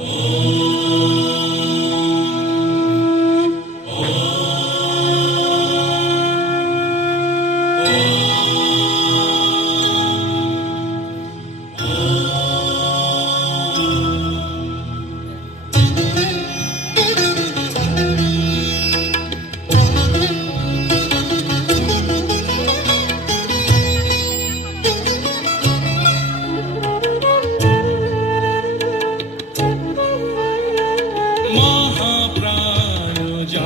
Oh.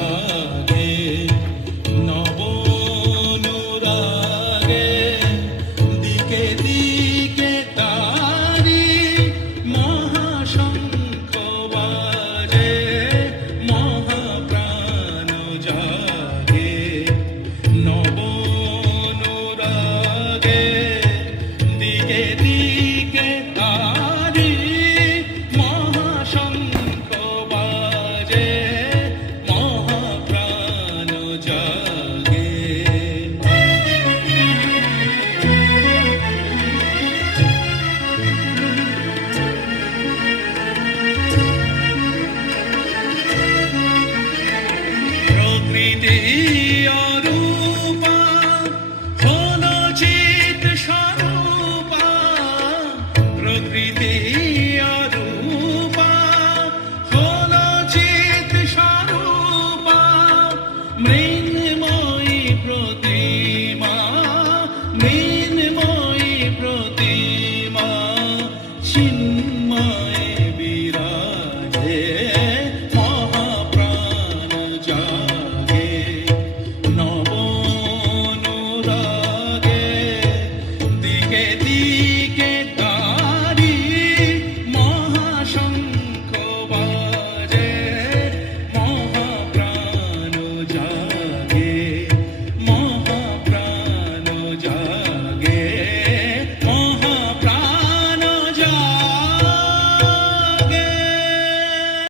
Allah te के दी